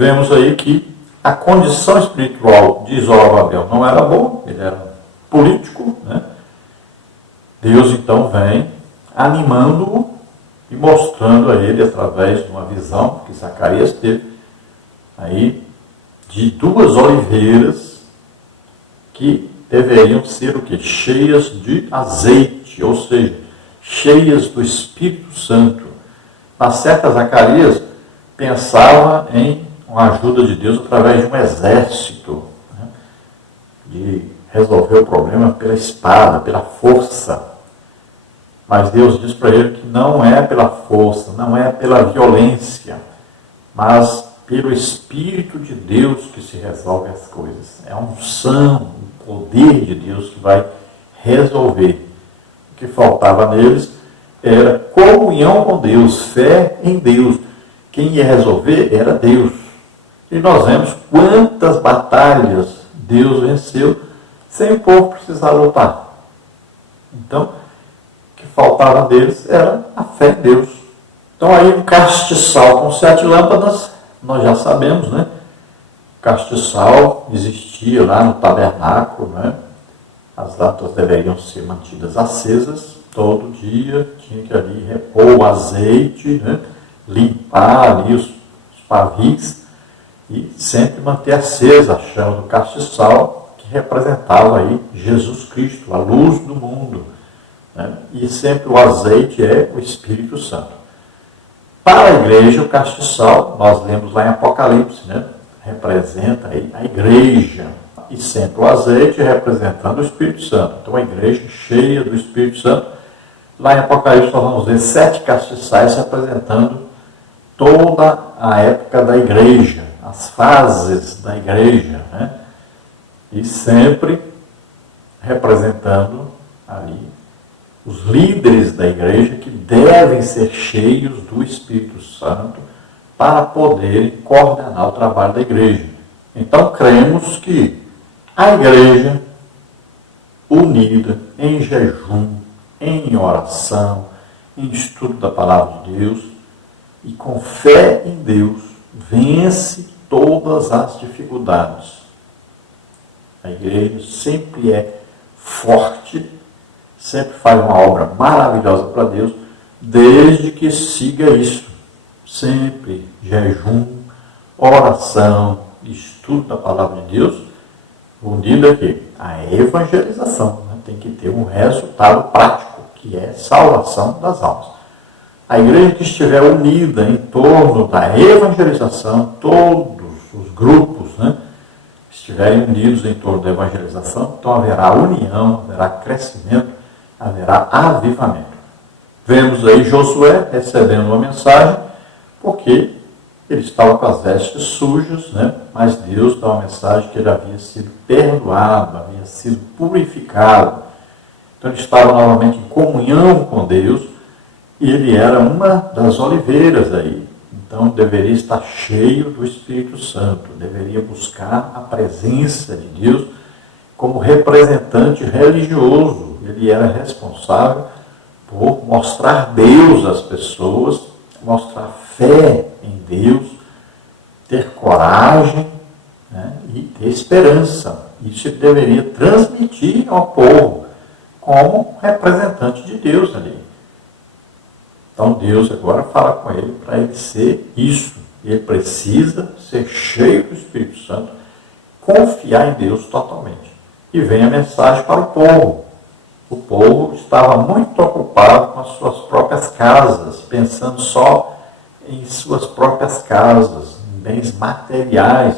Vemos aí que a condição espiritual de Zorobabel não era boa, ele era político, né? Deus então vem animando-o e mostrando a ele, através de uma visão que Zacarias teve, aí, de duas oliveiras que deveriam ser o quê? Cheias de azeite, ou seja, cheias do Espírito Santo. Na certa, Zacarias pensava em uma ajuda de Deus através de um exército, né? De resolver o problema pela espada, pela força. Mas Deus diz para ele que não é pela força, não é pela violência, mas pelo Espírito de Deus que se resolve as coisas. É a unção, o poder de Deus que vai resolver. O que faltava neles era comunhão com Deus, fé em Deus. Quem ia resolver era Deus. E nós vemos quantas batalhas Deus venceu sem o povo precisar lutar. Então, o que faltava deles era a fé em Deus. Então aí um castiçal com 7 lâmpadas, nós já sabemos, né? O castiçal existia lá no tabernáculo, né? As lâmpadas deveriam ser mantidas acesas todo dia, tinha que ali repor o azeite, né? Limpar ali os pavis e sempre manter acesa a chama do castiçal, que representava aí Jesus Cristo, a luz do mundo, né? E sempre o azeite é o Espírito Santo. Para a igreja, o castiçal, nós lemos lá em Apocalipse, né? Representa aí a igreja, e sempre o azeite representando o Espírito Santo. Então a igreja cheia do Espírito Santo. Lá em Apocalipse nós vamos ver 7 castiçais representando toda a época da igreja, as fases da igreja, né? E sempre representando ali os líderes da igreja que devem ser cheios do Espírito Santo para poderem coordenar o trabalho da igreja. Então cremos que a igreja unida em jejum, em oração, em estudo da palavra de Deus e com fé em Deus, vence todas as dificuldades. A igreja sempre é forte, sempre faz uma obra maravilhosa para Deus, desde que siga isso. Sempre jejum, oração, estudo da palavra de Deus, unido aqui a evangelização, né? Tem que ter um resultado prático, que é salvação das almas. A igreja que estiver unida em torno da evangelização, todos os grupos, né, estiverem unidos em torno da evangelização, então haverá união, haverá crescimento, haverá avivamento. Vemos aí Josué recebendo uma mensagem, porque ele estava com as vestes sujas, né? Mas Deus dá uma mensagem que ele havia sido perdoado, havia sido purificado. Então ele estava novamente em comunhão com Deus, e ele era uma das oliveiras aí. Então deveria estar cheio do Espírito Santo, deveria buscar a presença de Deus como representante religioso. Ele era responsável por mostrar Deus às pessoas, mostrar fé em Deus, ter coragem, né, e ter esperança. Isso ele deveria transmitir ao povo como representante de Deus ali. Então Deus agora fala com ele para ele ser isso. Ele precisa ser cheio do Espírito Santo, confiar em Deus totalmente. E vem a mensagem para o povo. O povo estava muito ocupado com as suas próprias casas, pensando só em suas próprias casas, em bens materiais.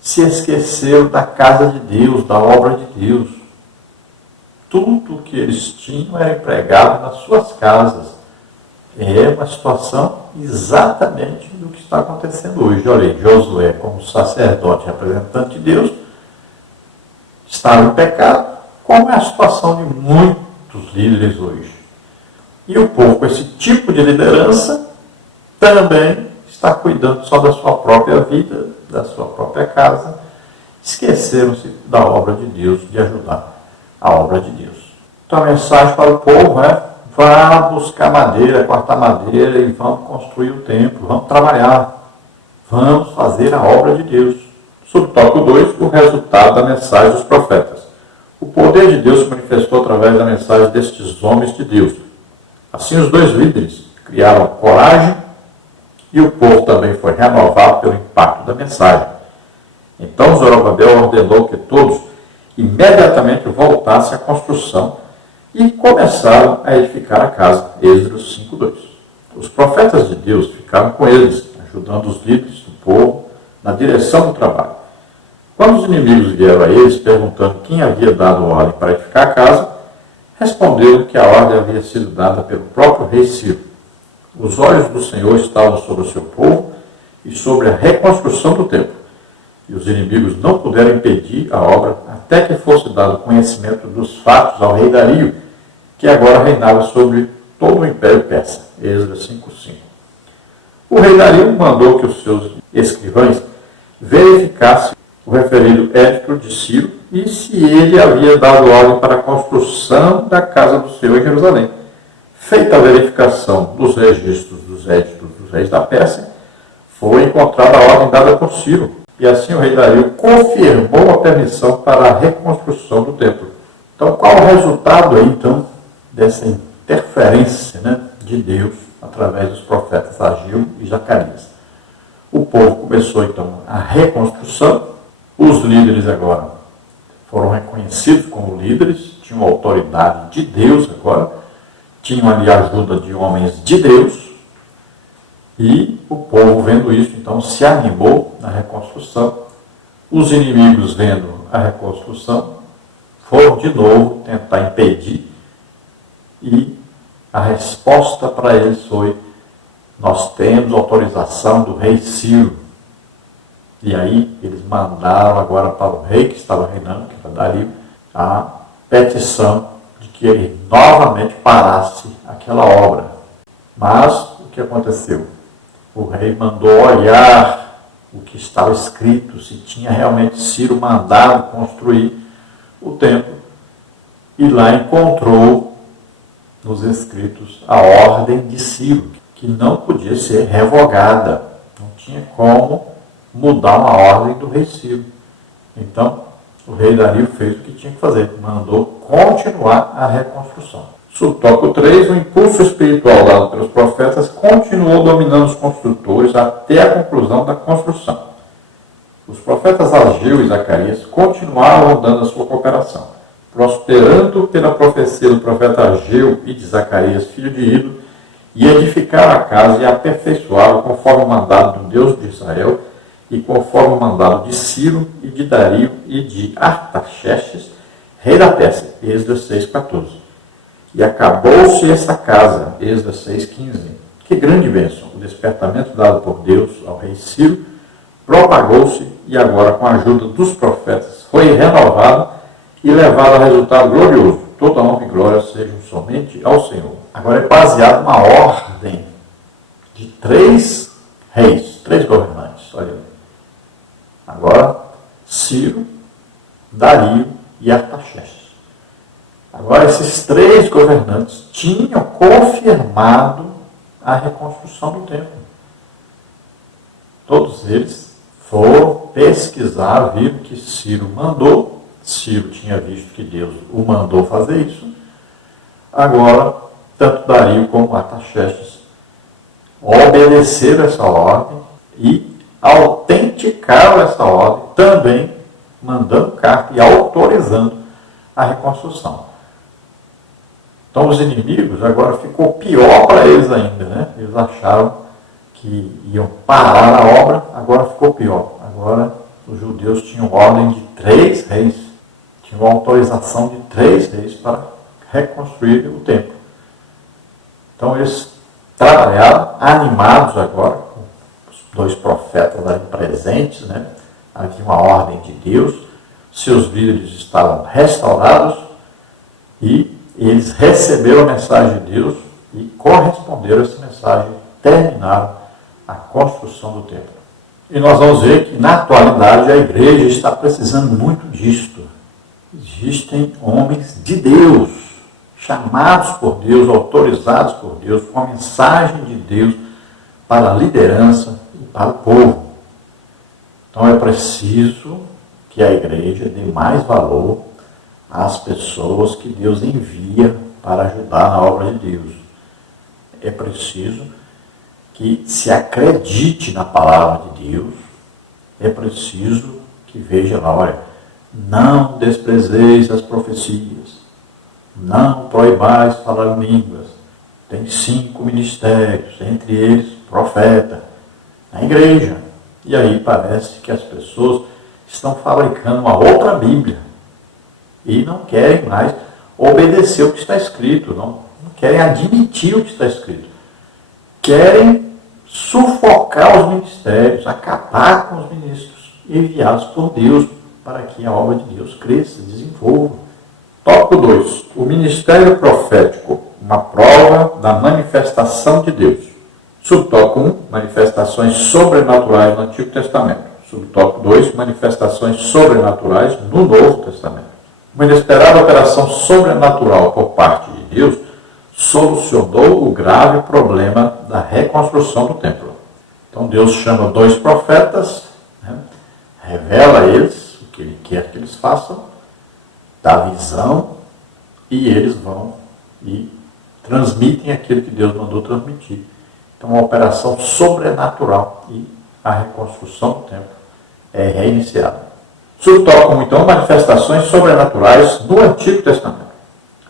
Se esqueceram da casa de Deus, da obra de Deus. Tudo que eles tinham era empregado nas suas casas. É uma situação exatamente do que está acontecendo hoje. Olha aí, Josué, como sacerdote representante de Deus, estava em pecado, como é a situação de muitos líderes hoje. E o povo, com esse tipo de liderança, também está cuidando só da sua própria vida, da sua própria casa. Esqueceram-se da obra de Deus, de ajudar a obra de Deus. Então a mensagem para o povo é: vá buscar madeira, cortar madeira e vamos construir o templo, vamos trabalhar, vamos fazer a obra de Deus. Subtópico 2, o resultado da mensagem dos profetas. O poder de Deus se manifestou através da mensagem destes homens de Deus. Assim, os dois líderes criaram coragem e o povo também foi renovado pelo impacto da mensagem. Então, Zorobabel ordenou que todos imediatamente voltassem à construção e começaram a edificar a casa. Êxodo 5:2. Os profetas de Deus ficaram com eles, ajudando os líderes do povo na direção do trabalho. Quando os inimigos vieram a eles, perguntando quem havia dado ordem para edificar a casa, responderam que a ordem havia sido dada pelo próprio rei Ciro. Os olhos do Senhor estavam sobre o seu povo e sobre a reconstrução do templo. E os inimigos não puderam impedir a obra até que fosse dado conhecimento dos fatos ao rei Dario, que agora reinava sobre todo o Império Persa. Êxodo 5:5. O rei Dario mandou que os seus escrivães verificassem o referido édito de Ciro e se ele havia dado ordem para a construção da casa do Senhor em Jerusalém. Feita a verificação dos registros dos éditos dos reis da Pérsia, foi encontrada a ordem dada por Ciro. E assim o rei Dario confirmou a permissão para a reconstrução do templo. Então, qual o resultado aí, então, dessa interferência, de Deus através dos profetas Ageu e Zacarias? O povo começou, então, a reconstrução. Os líderes agora foram reconhecidos como líderes, tinham autoridade de Deus agora, tinham ali a ajuda de homens de Deus, e o povo, vendo isso, então, se animou na reconstrução. Os inimigos, vendo a reconstrução, foram de novo tentar impedir, e a resposta para eles foi: nós temos autorização do rei Ciro. E aí eles mandaram agora para o rei que estava reinando, que era Dario, a petição de que ele novamente parasse aquela obra. Mas o que aconteceu? O rei mandou olhar o que estava escrito, se tinha realmente Ciro mandado construir o templo, e lá encontrou nos escritos a ordem de Ciro, que não podia ser revogada, não tinha como mudar uma ordem do rei Ciro. Então, o rei Dario fez o que tinha que fazer, mandou continuar a reconstrução. Subtópico 3, o impulso espiritual dado pelos profetas continuou dominando os construtores até a conclusão da construção. Os profetas Ageu e Zacarias continuaram dando a sua cooperação, prosperando pela profecia do profeta Ageu e de Zacarias, filho de Ido, e edificaram a casa e aperfeiçoaram conforme o mandado do Deus de Israel e conforme o mandado de Ciro e de Dario e de Artaxerxes, rei da Pérsia. Êxodo 6:14. E acabou-se essa casa. Êxodo 6:15. Que grande bênção! O despertamento dado por Deus ao rei Ciro propagou-se e agora, com a ajuda dos profetas, foi renovado e levado a resultado glorioso. Toda honra e glória sejam somente ao Senhor. Agora é baseado numa ordem de 3 reis, 3 governantes. Olha aí. Agora, Ciro, Dario e Artaxerxes. Agora, esses 3 governantes tinham confirmado a reconstrução do templo. Todos eles foram pesquisar, viram que Ciro mandou. Ciro tinha visto que Deus o mandou fazer isso. Agora, tanto Dario como Artaxerxes obedeceram essa ordem e autenticaram essa ordem, também mandando carta e autorizando a reconstrução. Então, os inimigos agora ficou pior para eles ainda, Eles acharam que iam parar a obra, agora ficou pior. Agora, os judeus tinham ordem de 3 reis, tinham autorização de 3 reis para reconstruir o templo. Então, eles trabalharam animados agora, com os 2 profetas ali presentes, Havia uma ordem de Deus, seus líderes estavam restaurados e eles receberam a mensagem de Deus e corresponderam a essa mensagem, terminaram a construção do templo. E nós vamos ver que, na atualidade, a igreja está precisando muito disto. Existem homens de Deus, chamados por Deus, autorizados por Deus, com a mensagem de Deus para a liderança e para o povo. Então é preciso que a igreja dê mais valor às pessoas que Deus envia para ajudar na obra de Deus. É preciso que se acredite na palavra de Deus. É preciso que veja lá, olha, não desprezeis as profecias, não proibais falar línguas. Tem 5 ministérios, entre eles profeta, na igreja. E aí parece que as pessoas estão fabricando uma outra Bíblia e não querem mais obedecer o que está escrito, não querem admitir o que está escrito. Querem sufocar os ministérios, acabar com os ministros enviados por Deus para que a obra de Deus cresça, desenvolva. Tópico 2. O ministério profético, uma prova da manifestação de Deus. Subtópico 1, manifestações sobrenaturais no Antigo Testamento. Subtópico 2, manifestações sobrenaturais no Novo Testamento. Uma inesperada operação sobrenatural por parte de Deus solucionou o grave problema da reconstrução do templo. Então Deus chama 2 profetas, revela a eles o que Ele quer que eles façam, dá visão, e eles vão e transmitem aquilo que Deus mandou transmitir. Então, uma operação sobrenatural e a reconstrução do templo é reiniciada. Subtópico, então, manifestações sobrenaturais no Antigo Testamento.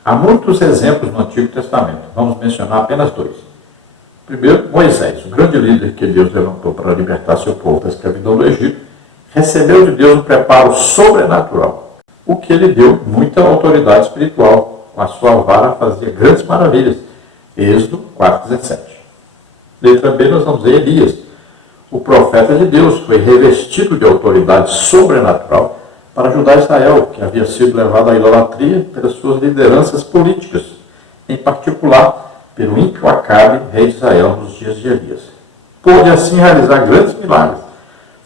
Há muitos exemplos no Antigo Testamento. Vamos mencionar apenas 2. Primeiro, Moisés, o grande líder que Deus levantou para libertar seu povo da escravidão do Egito, recebeu de Deus um preparo sobrenatural, o que lhe deu muita autoridade espiritual. Com a sua vara fazia grandes maravilhas. Êxodo 4,17. Letra B, nós vamos ver Elias. O profeta de Deus foi revestido de autoridade sobrenatural para ajudar Israel, que havia sido levado à idolatria pelas suas lideranças políticas, em particular pelo ímpio Acabe, rei de Israel, nos dias de Elias. Pôde assim realizar grandes milagres.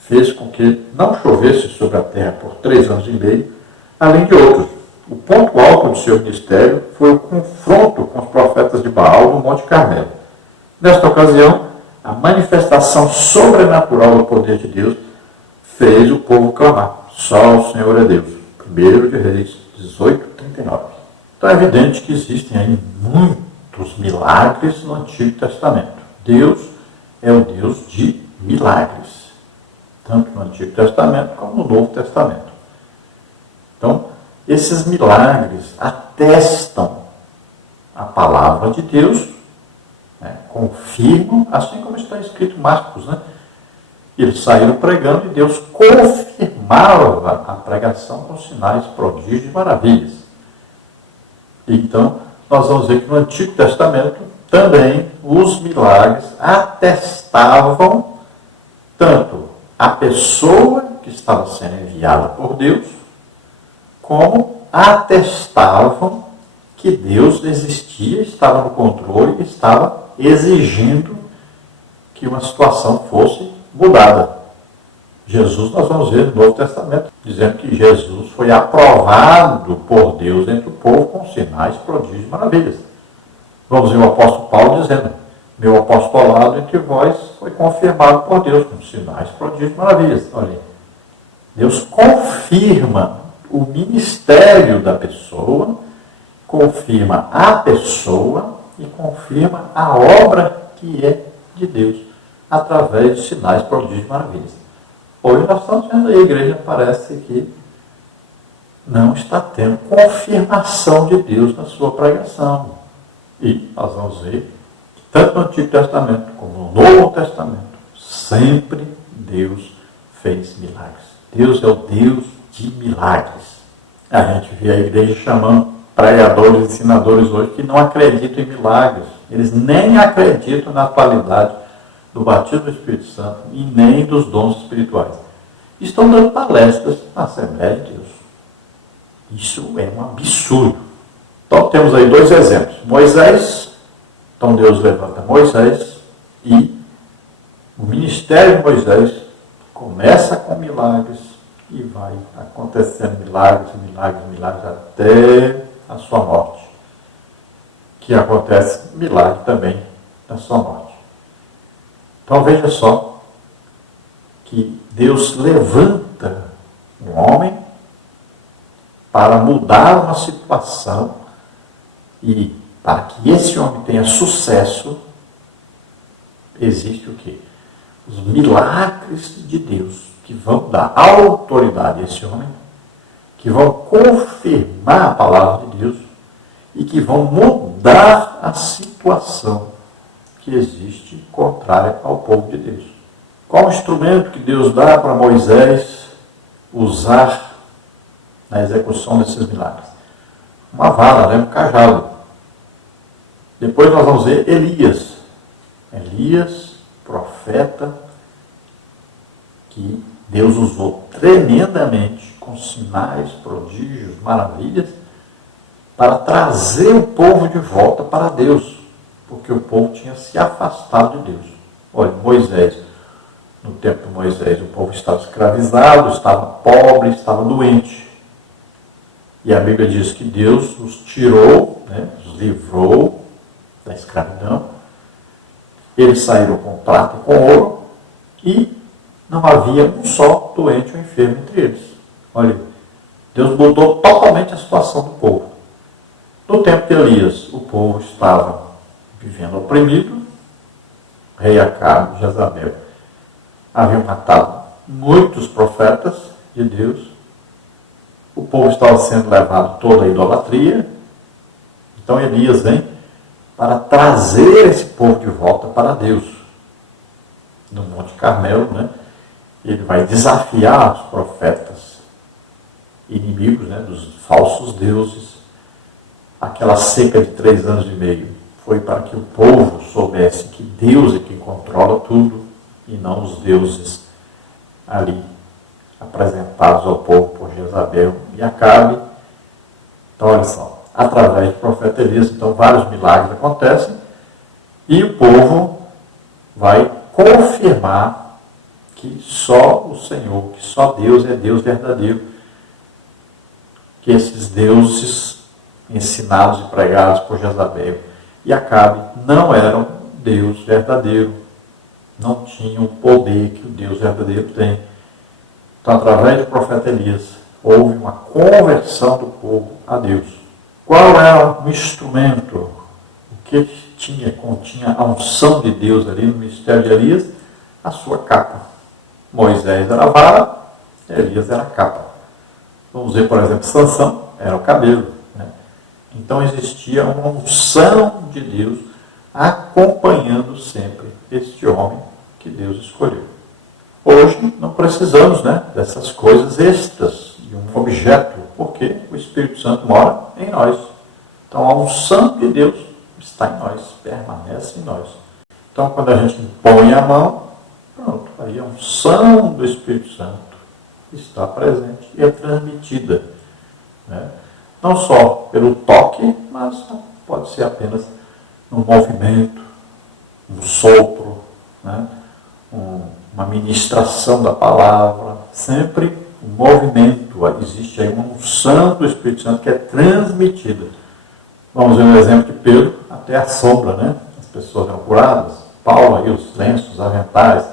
Fez com que não chovesse sobre a terra por 3 anos e meio, além de outros. O ponto alto de seu ministério foi o confronto com os profetas de Baal no Monte Carmelo. Nesta ocasião, a manifestação sobrenatural do poder de Deus fez o povo clamar: só o Senhor é Deus. 1 de Reis 18:39. Então é evidente que existem aí muitos milagres no Antigo Testamento. Deus é o Deus de milagres, tanto no Antigo Testamento como no Novo Testamento. Então, esses milagres atestam a palavra de Deus, confirmam, assim como está escrito em Marcos, Eles saíram pregando e Deus confirmava a pregação com sinais, prodígios e maravilhas. Então, nós vamos ver que no Antigo Testamento também os milagres atestavam tanto a pessoa que estava sendo enviada por Deus, como atestavam que Deus existia, estava no controle e estava exigindo que uma situação fosse mudada. Jesus, nós vamos ver no Novo Testamento, dizendo que Jesus foi aprovado por Deus entre o povo com sinais, prodígios e maravilhas. Vamos ver o apóstolo Paulo dizendo: meu apostolado entre vós foi confirmado por Deus com sinais, prodígios e maravilhas. Olha aí. Deus confirma o ministério da pessoa, confirma a pessoa e confirma a obra que é de Deus, através de sinais, prodígios e maravilhas. Hoje nós estamos vendo aí, a igreja parece que não está tendo confirmação de Deus na sua pregação. E nós vamos ver que tanto no Antigo Testamento como no Novo Testamento, sempre Deus fez milagres. Deus é o Deus de milagres. A gente vê a igreja chamando pregadores, ensinadores hoje que não acreditam em milagres. Eles nem acreditam na atualidade do batismo do Espírito Santo e nem dos dons espirituais. Estão dando palestras na Assembleia de Deus. Isso é um absurdo. Então temos aí 2 exemplos. Moisés, então Deus levanta Moisés e o ministério de Moisés começa com milagres e vai acontecendo milagres, milagres, milagres até a sua morte. Que acontece milagre também na sua morte. Então veja só que Deus levanta um homem para mudar uma situação e para que esse homem tenha sucesso, existe o quê? Os milagres de Deus que vão dar autoridade a esse homem, que vão confirmar a palavra de Deus e que vão mudar a situação que existe contrária ao povo de Deus. Qual o instrumento que Deus dá para Moisés usar na execução desses milagres? Uma vara, um cajado. Depois nós vamos ver Elias. Elias, profeta, que Deus usou tremendamente, com sinais, prodígios, maravilhas, para trazer o povo de volta para Deus, porque o povo tinha se afastado de Deus. Olha, Moisés, no tempo de Moisés, o povo estava escravizado, estava pobre, estava doente. E a Bíblia diz que Deus os tirou, os livrou da escravidão. Eles saíram com prata e com ouro e não havia um só doente ou enfermo entre eles. Olha, Deus mudou totalmente a situação do povo. No tempo de Elias, o povo estava vivendo oprimido. O rei Acabe e Jezabel haviam matado muitos profetas de Deus. O povo estava sendo levado toda a idolatria. Então Elias vem para trazer esse povo de volta para Deus. No Monte Carmelo, ele vai desafiar os profetas inimigos, dos falsos deuses. Aquela seca de 3 anos e meio foi para que o povo soubesse que Deus é quem controla tudo e não os deuses ali apresentados ao povo por Jezabel e Acabe. Então, olha só, através do profeta Elias, então vários milagres acontecem e o povo vai confirmar que só o Senhor, que só Deus é Deus verdadeiro, que esses deuses ensinados e pregados por Jezabel e Acabe não eram Deus verdadeiro, não tinham o poder que o Deus verdadeiro tem. Então, através do profeta Elias, houve uma conversão do povo a Deus. Qual era o instrumento? O que continha a unção de Deus ali no ministério de Elias? A sua capa. Moisés era a vara, Elias era a capa. Vamos ver, por exemplo, Sansão era o cabelo. Então existia uma unção de Deus acompanhando sempre este homem que Deus escolheu. Hoje não precisamos dessas coisas extras de um objeto, porque o Espírito Santo mora em nós. Então a unção de Deus está em nós, permanece em nós. Então quando a gente põe a mão, pronto, aí a unção do Espírito Santo está presente e é transmitida. Não só pelo toque, mas pode ser apenas um movimento, um sopro, uma ministração da palavra, sempre um movimento. Existe aí uma unção do Espírito Santo que é transmitida. Vamos ver um exemplo de Pedro, até a sombra, as pessoas eram curadas, Paulo aí, os lenços, os aventais.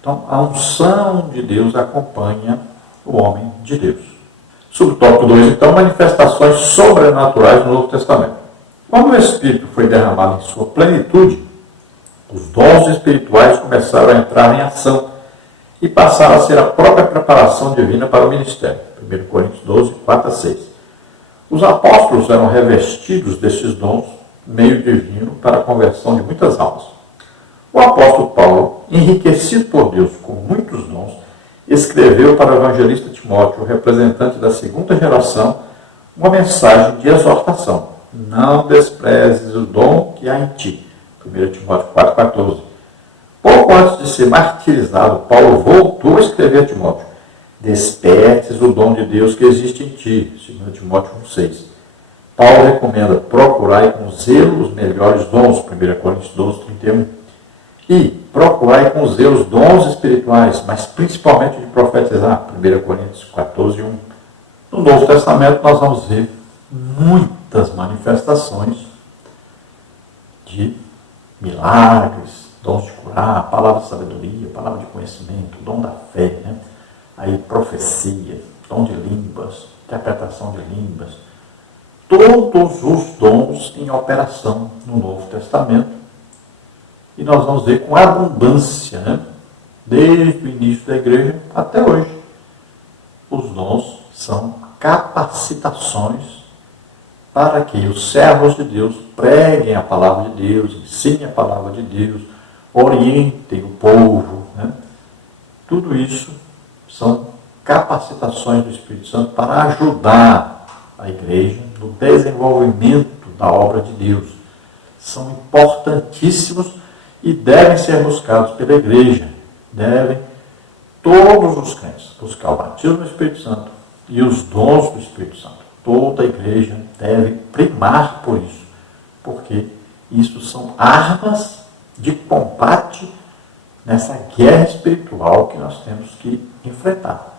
Então a unção de Deus acompanha o homem de Deus. Subtópico 2, então, manifestações sobrenaturais no Novo Testamento. Quando o Espírito foi derramado em sua plenitude, os dons espirituais começaram a entrar em ação e passaram a ser a própria preparação divina para o ministério. 1 Coríntios 12, 4 a 6. Os apóstolos eram revestidos desses dons, meio divino, para a conversão de muitas almas. O apóstolo Paulo, enriquecido por Deus com muitos dons, escreveu para o evangelista Timóteo, o representante da segunda geração, uma mensagem de exortação. Não desprezes o dom que há em ti. 1 Timóteo 4,14. Pouco antes de ser martirizado, Paulo voltou a escrever a Timóteo. Despertes o dom de Deus que existe em ti. 2 Timóteo 1,6. Paulo recomenda procurar com zelo os melhores dons. 1 Coríntios 12, 31. E procurai com zelo os dons espirituais, mas principalmente de profetizar. 1 Coríntios 14, 1. No Novo Testamento nós vamos ver muitas manifestações de milagres, dons de curar, palavra de sabedoria, palavra de conhecimento, dom da fé, né? Aí profecia, dom de línguas, interpretação de línguas, todos os dons em operação no Novo Testamento. E nós vamos ver com abundância, né? Desde o início da igreja até hoje. Os dons são capacitações para que os servos de Deus preguem a palavra de Deus, ensinem a palavra de Deus, orientem o povo, né? Tudo isso são capacitações do Espírito Santo para ajudar a igreja no desenvolvimento da obra de Deus. São importantíssimos e devem ser buscados pela igreja. Devem todos os crentes buscar o batismo do Espírito Santo e os dons do Espírito Santo. Toda a igreja deve primar por isso, porque isso são armas de combate nessa guerra espiritual que nós temos que enfrentar.